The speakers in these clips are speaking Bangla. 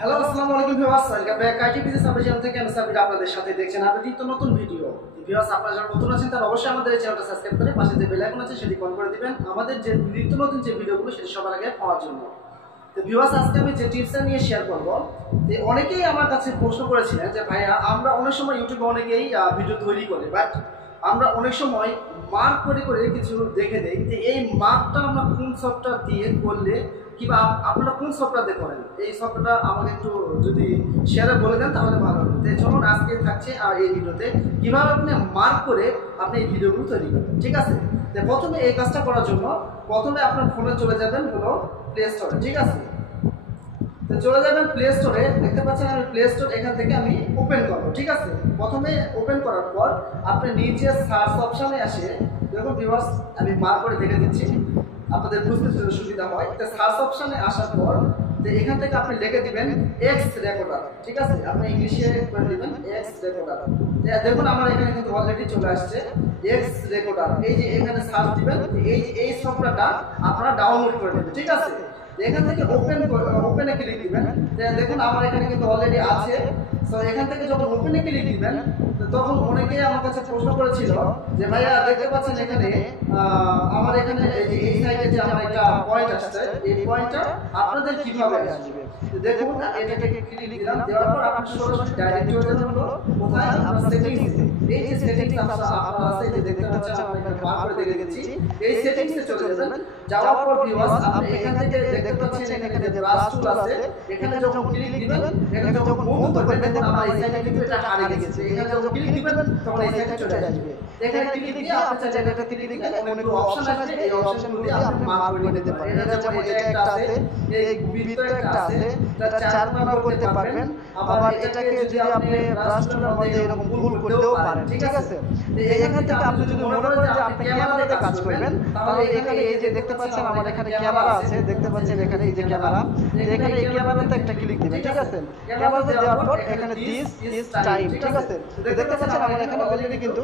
হ্যালো আসসালামু আলাইকুম viewers, welcome back ITPC subject channel থেকে। আমি সাবির আপনাদের সাথে দেখছেন আপনাদের নিত্য নতুন ভিডিও। ভিউয়ার্স, আপনারা যারা নতুন আছেন তারা অবশ্যই আমাদের এই চ্যানেলটা সাবস্ক্রাইব করে পাশে যে বেল আইকন আছে সেটি অন করে দিবেন আমাদের যে নিত্য নতুন যে ভিডিওগুলো সেটা সবার আগে পাওয়ার জন্য। তো ভিউয়ার্স, আজকে আমি যে টিপসটা নিয়ে শেয়ার করব, যে অনেকেই আমার কাছে প্রশ্ন করেছিলেন যে ভাইয়া, আমরা অনেক সময় ইউটিউবে অনেকেই ভিডিও তৈরি করি, বাট আমরা অনেক সময় মার্ক করে কিছু দেখে দেই যে এই মার্কটা আমরা কোন সফটওয়্যার দিয়ে করলে কিংবা আপনারা কোন সফটওয়্যার দিয়ে করেন, এই সফটওয়্যারটা আমাকে একটু যদি শেয়ারে বলে দেন তাহলে ভালো হবে। তো চলুন আজকে থাকছে এই ভিডিওতে কীভাবে আপনি মার্ক করে আপনি এই ভিডিওগুলো তৈরি করবেন, ঠিক আছে? তো প্রথমে এই কাজটা করার জন্য প্রথমে আপনার ফোনে চলে যাবেন হলো প্লে স্টোরে, ঠিক আছে? তো চলে যাবেন প্লে স্টোরে, দেখতে পাচ্ছেন আমি প্লে স্টোর এখান থেকে আমি ওপেন করবো, ঠিক আছে? প্রথমে ওপেন করার পর আপনি নিচে সার্চ অপশানে আসে, দেখুন ভিউয়ার্স আমি মার্ক করে দেখে দিচ্ছি আপনাদের বুঝতে সুবিধা হয়। তো সার্চ অপশানে আসার পর তো এখান থেকে আপনি লিখে দিবেন এক্স রেকর্ডার, ঠিক আছে? আপনি ইংলিশে করে দিবেন এক্স রেকর্ডার। দেখুন আমার এখানে কিন্তু অলরেডি চলে আসছে এক্স রেকর্ডার। এই যে এখানে সার্চ দিবেন, এই সফটওয়্যারটা আপনারা ডাউনলোড করে নেবেন, ঠিক আছে? এখান থেকে ওপেনে ক্লিক দিবেন। দেখুন আমার এখানে কিন্তু অলরেডি আছে। সো এখান থেকে যখন ওপেনে ক্লিক দিবেন তখন অনেকেই আমার কাছে প্রশ্ন করেছিল যে ভাইয়া, দেখতে পাচ্ছেন এখানে আমার এখানে এই সাইডে যে আমার একটা পয়েন্ট আসছে, এই পয়েন্টটা আপনাদের কিভাবে আসবে? দেখুন এটাকে ক্লিক দিলাম, দেওয়ার পর আপনি সরাসরি ডাইরেক্ট চলে যাবেন হলো কোথায়, আপনার সেটিংস। এই যে সেটিংস আপনারা আছে, যে দেখতে পাচ্ছেন আমি মার্ক করে দেখে দিচ্ছি, এই সেটিংসে চলে যাবেন। যাওয়ার পর ভিউয়ার্স আপনি এখান থেকে দেখতে পাচ্ছেন এখানে যে ব্রাশ টুল আছে, এখানে যখন ক্লিক দিবেন, এখানে যখন মুভ করবেন দেখুন আমার এই সাইডে কিন্তু এটা হারিয়ে গেছে। এখানে যখন ক্লিক দিবেন তখন এই সাইডে চলে আসবে। এখানে ক্লিক দিয়ে আপনি চাইলে এটা ক্লিক দিলে অনেকগুলো অপশন আছে, এই অপশনগুলো দিয়ে আপনি মার্ক করে নিতে পারেন। এটা যেমন এটা একটা আছে, এই ভিতরে একটা আছে, এটা চার কোণা করতে পারবেন। আবার এটাকে যদি আপনি ব্রাশ টুলের মধ্যে এরকম ভুল করতেও পারেন, ঠিক আছে? এখান থেকে আপনি যদি মনে করেন যে আপনি ক্যামেরা দিয়ে কাজ করবেন, তাহলে এখানে এই যে দেখতে পাচ্ছেন আমার এখানে ক্যামেরা আছে, দেখতে পাচ্ছেন এখানে এই যে ক্যামেরা, এখানে এই ক্যামেরাতে একটা ক্লিক দিবেন, ঠিক আছে? ক্যামেরাতে দেওয়ার পর এখানে দিস ইজ টাইম, ঠিক আছে? দেখতে পাচ্ছেন আমার এখানে অলরেডি কিন্তু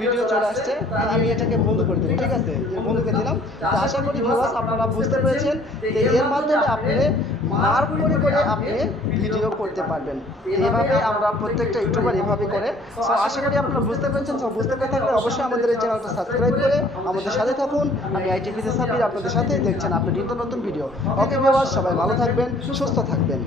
ভিডিও চলে আসছে। আমি এটাকে বন্ধ করে দিলাম, ঠিক আছে? বন্ধ করে দিলাম। তো আশা করি ভিউয়ার্স আপনারা বুঝতে পেরেছেন যে এর মাধ্যমে আপনি মার্ক করে আপনি ভিডিও করতে পারবেন। এইভাবে আমরা প্রত্যেকটা ইউটিউবার এভাবে করে। সো আশা করি আপনারা বুঝতে পেরেছেন। সো বুঝতে পেরে থাকলে অবশ্যই আমাদের এই চ্যানেলটা সাবস্ক্রাইব করে আমাদের সাথে থাকুন। আমি আইটিপিসি সাবির আপনাদের সাথে দেখছেন আপনার নিত্য নতুন ভিডিও। ওকে ভিউয়ার্স, সবাই ভালো থাকবেন, সুস্থ থাকবেন।